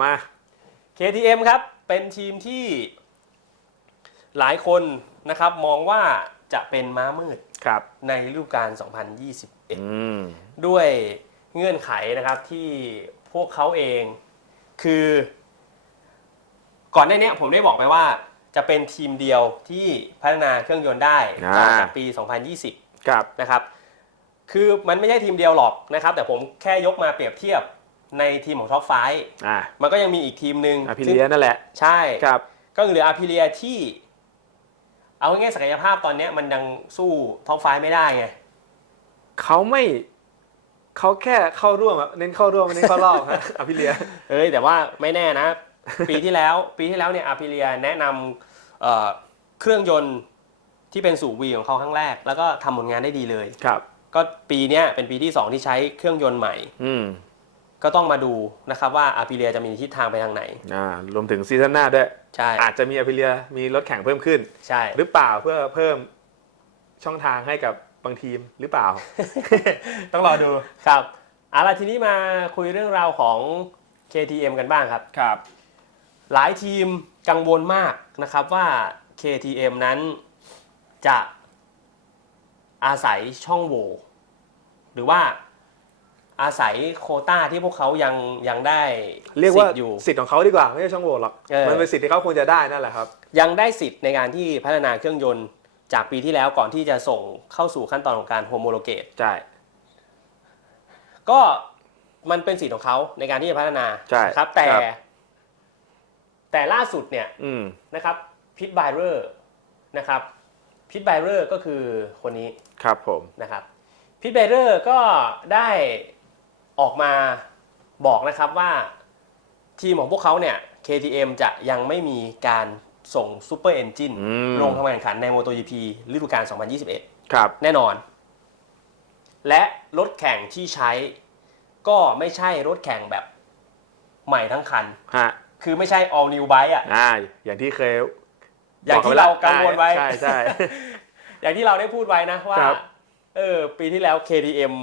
มา KTM ครับ เป็นทีมที่หลายคนนะครับมองว่าจะเป็นม้ามืดครับในฤดูกาล 2021อืมด้วยเงื่อนไขนะครับที่พวกเขาเองคือ ก่อนหน้าเนี้ยผมได้บอกไปว่า จะเป็นทีมเดียวที่พัฒนาเครื่องยนต์ได้ต่อจากปี 2020 ครับนะครับ คือมันไม่ใช่ทีมเดียวหรอกนะครับ แต่ผมแค่ยกมาเปรียบเทียบ ในทีมของท็อปไฟอ่ามันก็ยังมีอีกทีมหนึ่งอาพิเลียนั่นแหละ ใช่ครับ ก็เหลืออาพิเลียที่ เอาง่ายๆศักยภาพตอนเนี้ยมันยังสู้ท็อปไฟไม่ได้ไง เขาไม่เขาแค่เข้าร่วมอะเน้นเข้าร่วมไม่เน้นเข้ารอบฮะอภิเลีย เอ้ยแต่ว่าไม่แน่นะ ปีที่แล้วปีที่แล้วเนี่ยอาพิเลียแนะนำเอ่อเครื่องยนต์ที่เป็นสูบวีของเขาครั้งแรก แล้วก็ทำผลงานได้ดีเลย ครับ ก็ปีเนี้ยเป็นปีที่2ที่ใช้เครื่องยนต์ใหม่ อืม ก็ต้องมาดูนะครับว่าอาพิเลียจะมีทิศทางไปทางไหน อ่ารวมถึงซีซั่นหน้าด้วย ใช่ อาจจะมีอภิเลียมีรถแข่งเพิ่มขึ้น ใช่ หรือเปล่าเพื่อเพิ่มช่องทางให้กับบางทีมหรือเปล่า ต้องรอดูครับเอาล่ะทีนี้มาคุยเรื่องราวของ KTM กันบ้างครับ ครับ หลายทีมกังวลมากนะครับว่า KTM นั้นจะอาศัยช่องโหว่หรือว่า อาศัยโควต้าที่พวกเขายังยังได้เรียกว่าสิทธิ์อยู่ สิทธิ์ของเขาดีกว่าไม่ใช่ช่องโหว่หรอกเออ มันเป็นสิทธิ์ที่เขาควรจะได้นั่นแหละครับ ยังได้สิทธิ์ในการที่พัฒนาเครื่องยนต์จากปีที่แล้วก่อนที่จะส่งเข้าสู่ขั้นตอนของการโฮโมโลเกต ใช่ ก็มันเป็นสิทธิ์ของเขาในการที่จะพัฒนาใช่ครับ แต่ ครับ แต่ล่าสุดเนี่ยอืม นะครับพิทไบเรอร์นะครับพิทไบเรอร์ก็คือคนนี้ครับผม นะครับพิทไบเรอร์ก็ได้ ออกมาบอกนะครับว่าทีมของพวกเขาเนี่ย KTM จะยังไม่มีการส่งซูเปอร์เอนจินอืมลงทำการแข่งขันใน MotoGP ฤดูกาล 2021 ครับ แน่นอน และรถแข่งที่ใช้ก็ไม่ใช่รถแข่งแบบใหม่ทั้งคัน ฮะ คือไม่ใช่ all new bike อะ อ่า อย่างที่เคยอย่างที่เรากังวลไว้ ใช่ใช่ อย่างที่เราได้พูดไว้นะว่าครับเออ ปีที่แล้ว KTM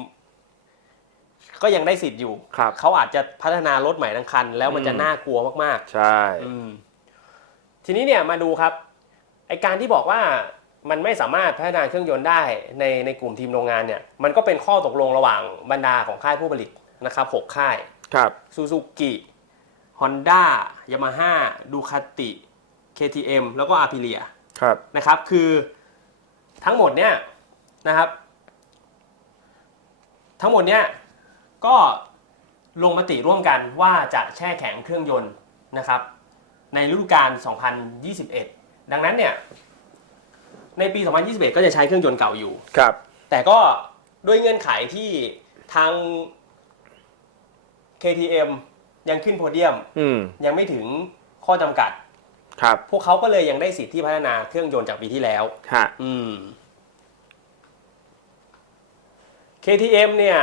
ก็ยังได้สิทธิ์อยู่ครับเขาอาจจะพัฒนารถใหม่ทั้งคัน แล้วมันจะอืมน่ากลัวมากใช่ ๆอืมทีนี้เนี่ยมาดูครับไอการที่บอกว่ามันไม่สามารถพัฒนาเครื่องยนต์ได้ในในกลุ่มทีมโรงงานเนี่ยมันก็เป็นข้อตกลงระหว่างบรรดาของค่ายผู้ผลิตนะครับหกค่าย ครับ ซูซูกิฮอนด้ายามาฮ่าดูคาติ KTM แล้วก็อาพิเลียครับ นะครับ คือทั้งหมดเนี่ยนะครับ ทั้งหมดเนี่ย ก็ลงมติร่วมกันว่าจะแช่แข็งเครื่องยนต์นะครับ ในฤดูกาล 2021 ดังนั้นเนี่ยในปี 2021 ก็จะใช้เครื่องยนต์เก่าอยู่ ครับ แต่ก็ด้วยเงื่อนไขที่ทาง KTM ยังขึ้นโพเดียม อืม ยังไม่ถึงข้อจำกัด ครับ พวกเขาก็เลยยังได้สิทธิ์ที่พัฒนาเครื่องยนต์จากปีที่แล้ว ฮะ อืม KTM เนี่ย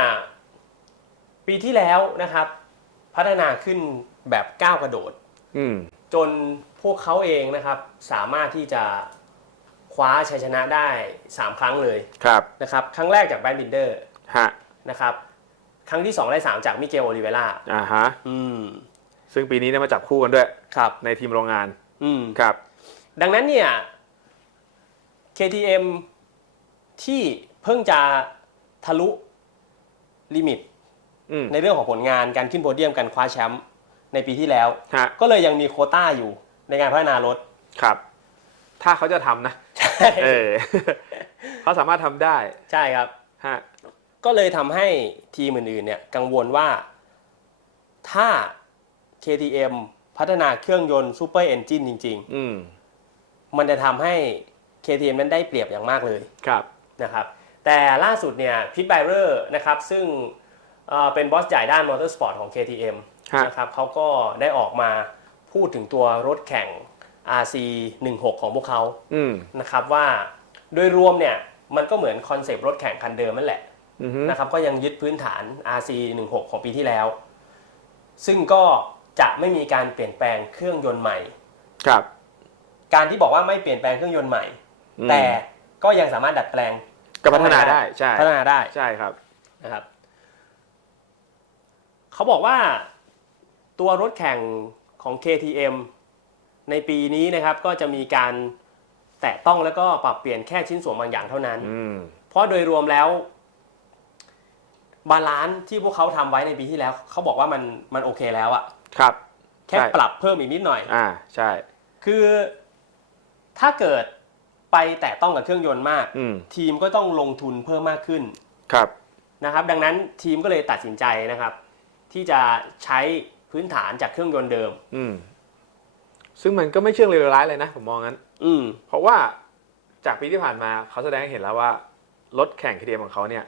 ปีที่แล้วนะครับ พัฒนาขึ้นแบบก้าวกระโดด อืม จนพวกเขาเองนะครับ สามารถที่จะคว้าชัยชนะได้ 3 ครั้งเลยครับ นะครับ ครั้งแรกจากแบรนด์บินเดอร์ฮะ นะครับ ครั้งที่ 2 และ 3 จากมิเกลโอลิเวล่าอ่าฮะ อืม ซึ่งปีนี้เนี่ยมาจับคู่กันด้วย ครับ ในทีมโรงงาน อืม ครับ ดังนั้นเนี่ย KTM ที่เพิ่งจะทะลุลิมิตอืม ในเรื่องของผลงานการขึ้นโพเดียมการคว้าแชมป์ในปีที่แล้วฮะก็เลยยังมีโควต้าอยู่ในการพัฒนารถครับ ถ้าเขาจะทำนะใช่เออเขาสามารถทำได้ใช่ครับฮะก็เลยทำให้ทีมอื่นๆเนี่ยกังวลว่าถ้า KTM พัฒนาเครื่องยนต์ซูเปอร์เอนจินจริงอืมๆมันจะทำให้ KTM นั้นได้เปรียบอย่างมากเลยครับนะครับ แต่ล่าสุดเนี่ยพิทไบเรอร์นะครับ ซึ่ง เอ่อเป็นบอสใหญ่ด้านมอเตอร์สปอร์ตของ KTM ฮะนะครับเขาก็ได้ออกมาพูดถึงตัวรถแข่ง RC 16ของพวกเขาอืมนะครับว่าโดยรวมเนี่ยมันก็เหมือนคอนเซปต์รถแข่งคันเดิมนั่นแหละอือฮึนะครับก็ยังยึดพื้นฐาน RC 16ของปีที่แล้ว ซึ่งก็จะไม่มีการเปลี่ยนแปลงเครื่องยนต์ใหม่ ครับ การที่บอกว่าไม่เปลี่ยนแปลงเครื่องยนต์ใหม่อืมแต่ก็ยังสามารถดัดแปลงก็พัฒนาได้ใช่พัฒนาได้ใช่ครับนะครับ เขาบอกว่าตตัวรถแข่งของ KTM ในปีนี้นะครับก็จะมีการแตะต้องแล้วก็ปรับเปลี่ยนแค่ชิ้นส่วนบางอย่างเท่านั้น อืม เพราะโดยรวมแล้วบาลานซ์ที่พวกเขาทำไว้ในปีที่แล้ว เขาบอกว่ามันมันโอเคแล้วอะครับ แค่ใช่ ปรับเพิ่มอีกนิดหน่อย อ่า ใช่ คือถ้าเกิดไปแตะต้องกับเครื่องยนต์มาก อืม ทีมก็ต้องลงทุนเพิ่มมากขึ้นครับ นะครับ ดังนั้นทีมก็เลยตัดสินใจนะครับ ที่จะใช้พื้นฐานจากเครื่องยนต์เดิม อืม ซึ่งมันก็ไม่เชิงเลวร้ายเลยนะ ผมมองงั้น อืม เพราะว่าจากปีที่ผ่านมาเขาแสดงให้เห็นแล้วว่า รถแข่ง KTM ของเขาเนี่ย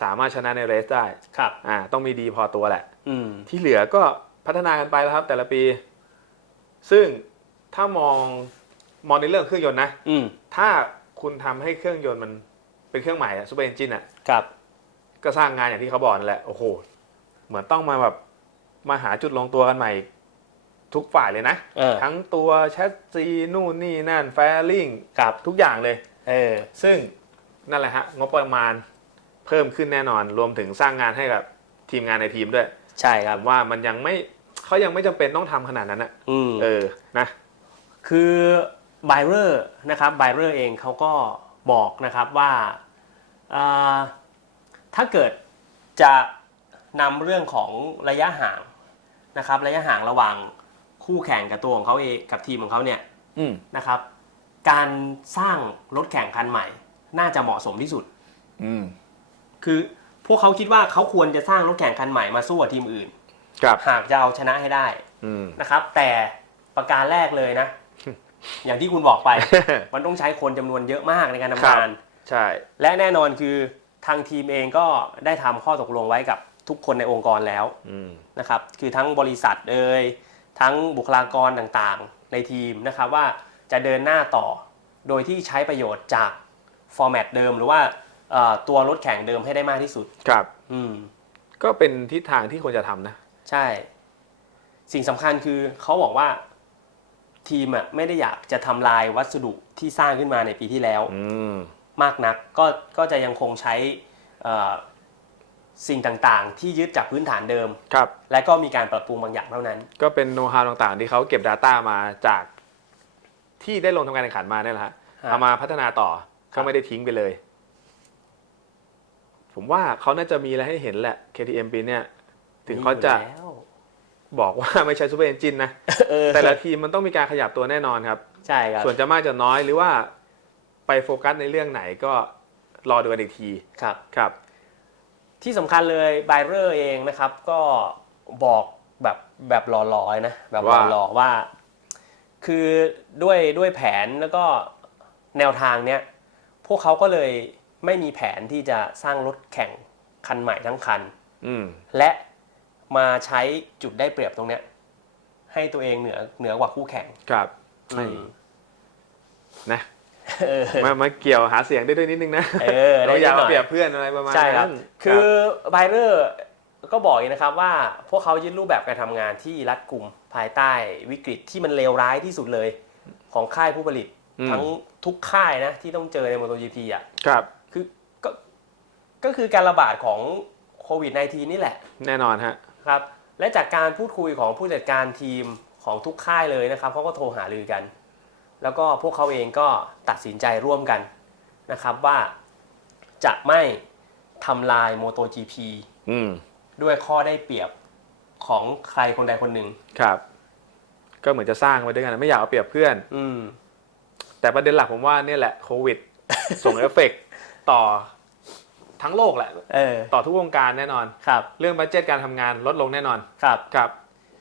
สามารถชนะในเรสได้ ครับ อ่า ต้องมีดีพอตัวแหละ อืม ที่เหลือก็พัฒนากันไปแล้วครับ แต่ละปี ซึ่งถ้ามองมองในเรื่องเครื่องยนต์นะ อืม ถ้าคุณทำให้เครื่องยนต์มันเป็นเครื่องใหม่อะซูเปอร์เอนจินอะครับ ก็สร้างงานอย่างที่เขาบอกนั่นแหละ โอ้โห เหมือนต้องมาแบบมาหาจุดลงตัวกันใหม่ ทุกฝ่ายเลยนะเออทั้งตัวแชสซีนู่นนี่นั่นแฟลิงครับทุกอย่างเลย เออ ซึ่งนั่นแหละฮะ งบประมาณเพิ่มขึ้นแน่นอน รวมถึงสร้างงานให้กับทีมงานในทีมด้วย ใช่คผรับมว่ามันยังไม่เขายังไม่จำเป็นต้องทำขนาดนั้นอะอืมเออนะ คือไบเ e อร์นะครับไบเ e อร์เองเขาก็บอกนะครับว่าอ่าถ้าเกิดจะ นำเรื่องของระยะห่างนะครับระยะห่างระหว่างคู่แข่งกับตัวของเขาเองกับทีมของเขาเนี่ยอืมนะครับ การสร้างรถแข่งคันใหม่ น่าจะเหมาะสมที่สุด อืมคือพวกเขาคิดว่าเขาควรจะสร้างรถแข่งคันใหม่มาสู้กับทีมอื่น ครับ หากจะเอาชนะให้ได้อืม นะครับ แต่ประการแรกเลยนะ อย่างที่คุณบอกไป มันต้องใช้คนจำนวนเยอะมากในการทำครับงาน ใช่ และแน่นอนคือทางทีมเองก็ได้ทำข้อตกลงไว้กับ ทุกคนในองค์กรแล้วอืมนะครับคือทั้งบริษัทเอ่ยทั้งบุคลากรต่างๆ ในทีมนะครับว่าจะเดินหน้าต่อโดยที่ใช้ประโยชน์จากฟอร์แมตเดิมหรือว่าเอ่อตัวรถแข่งเดิมให้ได้มากที่สุดครับ อืมก็เป็นทิศทางที่ควรจะทำนะ ใช่ สิ่งสำคัญคือเขาบอกว่าทีมอะไม่ได้อยากจะทำลายวัสดุที่สร้างขึ้นมาในปีที่แล้วอืมมากนักก็ก็จะยังคงใช้เอ่อ สิ่งต่างๆ ที่ยึดจากพื้นฐานเดิม ครับ และก็มีการปรับปรุงบางอย่างเท่านั้น ก็เป็นโน้ตฮาวต่างๆ ที่เขาเก็บ Data มาจากที่ได้ลงทำการแข่งขันมาเนี่ยแหละฮะฮะ เอามาพัฒนาต่อครัก็บไม่ได้ทิ้งไปเลย ผมว่าเขาน่าจะมีอะไรให้เห็นแหละ KTM ปีเนี้ยถึงเขาจะมีอยู่แล้วบอกว่า ไม่ใช่ซูเปอร์เอนจินนะ เออแต่ละทีมมันต้องมีการขยับตัวแน่นอนครับ ใช่ครับส่วนจะมากจะน้อยหรือว่าไปโฟกัสในเรื่องไหนก็รอดูกันอีกทีครับ ครับ ที่สำคัญเลยไบเ e อร์เองนะครับ ก็บอกแบบแบบหล่อๆเลยนะแบบว่าหล่อๆว่า คือด้วยด้วยแผนแล้วก็แนวทางเนี้ยพวกเขาก็เลยไม่มีแผนที่จะสร้างรถแข่งคันใหม่ทั้งคันอืมและมาใช้จุดได้เปรียบตรงเนี้ย ให้ตัวเองเหนือเหนือกว่าคู่แข่งครับอืมนะเออ มามาเกี่ยวหาเสียงได้ด้วยนิดนึงนะเออเราอยากได้นิดหน่เอาเปรียบเพื่อนอะไรประมาณใช่ครับนั้นคือไบเ e อร์ก็บอกอีกนะครับว่าพวกเขายึดรูปแบบการทำงานที่รัดกุมภายใต้วิกฤตที่มันเลวร้ายที่สุดเลย ของค่ายผู้ผลิตอืมทั้งทุกค่ายนะที่ต้องเจอใน MotoGP อะครับคือก็ก็คือการระบาดของโควิด -19 นี่แหละ แน่นอนฮะครับและจากการพูดคุยของผู้จัดการทีมของทุกค่ายเลยนะครับเขาก็โทรหารือกัน แล้วก็พวกเขาเองก็ตัดสินใจร่วมกันนะครับว่าจะไม่ทำลาย MotoGP อืมด้วยข้อได้เปรียบของใครคนใดคนหนึ่งครับ ก็เหมือนจะสร้างไว้ด้วยกันนะไม่อยากเอาเปรียบเพื่อน อืม แต่ประเด็นหลักผมว่าเนี่ยแหละโควิด ส่งเอฟเฟกต์ต่อทั้งโลกแหละ เออ ต่อทุกวงการแน่นอน ครับ เรื่องบัตเจ็ตการทำงานลดลงแน่นอน ครับ ครับ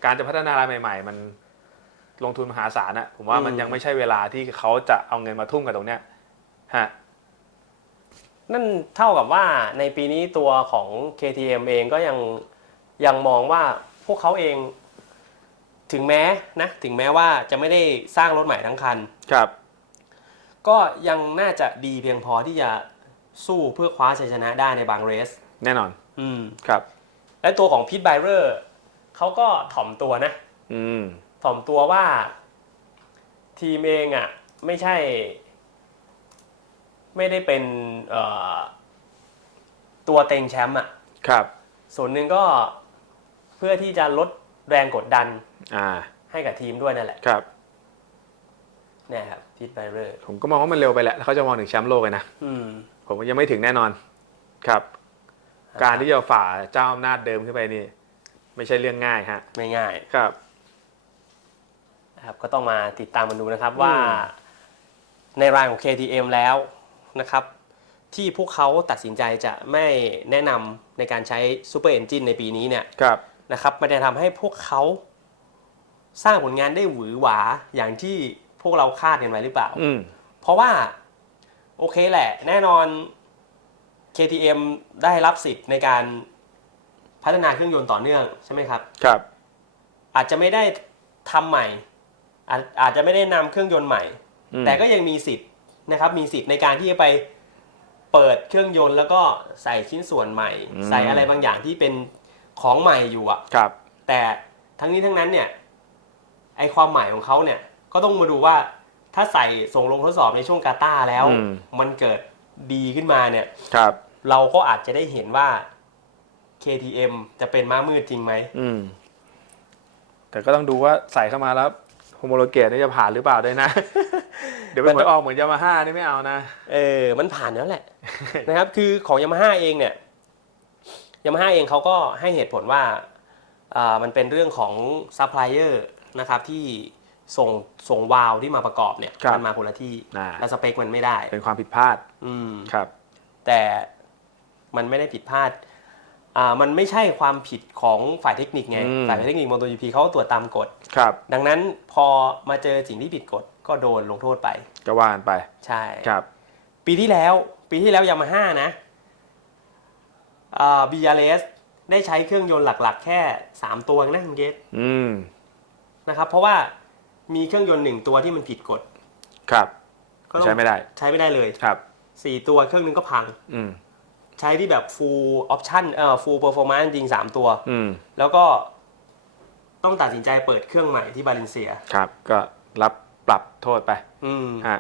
การจะพัฒนาอะไรใหม่ ๆ มัน ลงทุนมหาศาลอะผมว่ามันอืมยังไม่ใช่เวลาที่เขาจะเอาเงินมาทุ่มกับตรงเนี้ยฮะนั่นเท่ากับว่าในปีนี้ตัวของ KTM เองก็ยังยังมองว่าพวกเขาเองถึงแม้นะถึงแม้ว่าจะไม่ได้สร้างรถใหม่ทั้งคันครับ ก็ยังน่าจะดีเพียงพอที่จะสู้เพื่อคว้าชัยชนะได้ในบางเรส แน่นอน อืมครับ และตัวของพีทไบเ e อร์เขาก็ถ่อมตัวนะ อืม ถ่อมตัวว่า ทีมเองอะไม่ใช่ ไม่ได้เป็นเอ่อตัวเต็งแชมป์อะครับ ส่วนหนึ่งก็เพื่อที่จะลดแรงกดดันอ่าให้กับทีมด้วยนั่นแหละครับเนี่ยครับพิทไบเรอร์ผมก็มองว่ามันเร็วไปแหละถ้าเขาจะมองถึงแชมป์โลกเลยนะอืมผมว่ายังไม่ถึงแน่นอนครับ การที่จะฝ่าเจ้าอำนาจเดิมขึ้นไปนี่ ไม่ใช่เรื่องง่ายฮะ ไม่ง่ายครับนะ ครับก็ต้องมาติดตามมันดูนะครับว่าอืมในรายของ KTM แล้วนะครับ ที่พวกเขาตัดสินใจจะไม่แนะนำในการใช้ Super Engine ในปีนี้เนี่ยครับนะครับมันจะทำให้พวกเขาสร้างผลงานได้หวือหวาอย่างที่พวกเราคาดกันไว้หรือเปล่า อืมเพราะว่าโอเคแหละ แน่นอน KTM ได้รับสิทธิ์ในการพัฒนาเครื่องยนต์ต่อเนื่องใช่ไหมครับ ครับ อาจจะไม่ได้ทำใหม่ อาจอาจจะไม่ได้นำเครื่องยนต์ใหม่ อืม แต่ก็ยังมีสิทธิ์นะครับ มีสิทธิ์ในการที่จะไปเปิดเครื่องยนต์แล้วก็ใส่ชิ้นส่วนใหม่ใส่อะไรบางอย่างที่เป็นของใหม่อยู่อะครับ แต่ทั้งนี้ทั้งนั้นเนี่ยไอความใหม่ของเขาเนี่ยก็ต้องมาดูว่าถ้าใส่ส่งลงทดสอบในช่วงกาตาร์แล้ว อืม มันเกิดดีขึ้นมาเนี่ย ครับ เราก็อาจจะได้เห็นว่า KTM จะเป็นม้ามืดจริงไหม อืม แต่ก็ต้องดูว่าใส่เข้ามาแล้ว โฮโมโลเกตนี่จะผ่านหรือเปล่าด้วยนะ เดี๋ยวไปเหมือนออกเหมือนยามาฮ่านี่ไม่เอานะเออมันผ่านแล้วแหละนะครับคือของยามาฮ่าเองเนี่ยยามาฮ่าเองเขาก็ให้เหตุผลว่าอ่ามันเป็นเรื่องของซัพพลายเออร์นะครับที่ส่งส่งวาล์วที่มาประกอบเนี่ยครับมันมาคนละที่อ่าและสเปคมันไม่ได้ เป็นความผิดพลาด อืมครับ แต่มันไม่ได้ผิดพลาดอ่า มันไม่ใช่ความผิดของฝ่ายเทคนิคไงอืมฝ่ายเทคนิคมอ t o จีพีเขาก็ตรวจตามกฎครับ ดังนั้นพอมาเจอสิ่งที่ผิดกฎก็โดนลงโทษไป ก็ว่ากันไป ใช่ครับ ปีที่แล้ว ปีที่แล้วยามาฮ่านะบีอาร์เอสได้ใช้เครื่องยนต์หลักๆ แค่ 3 ตัวเองนะคุณเกตอืมนะครับ เพราะว่ามีเครื่องยนต์หนึ่งตัวที่มันผิดกฎ ครับ ก็ต้องใช้ไม่ได้ ใช้ไม่ได้เลย ครับ4ตัวเครื่องนึงก็พัง อืม ใช้ที่แบบ full option เอ่อ full performance จริง 3 ตัว อืมแล้วก็ต้องตัดสินใจเปิดเครื่องใหม่ที่บาเลนเซีย ครับ ก็รับปรับโทษไปอืม ฮะ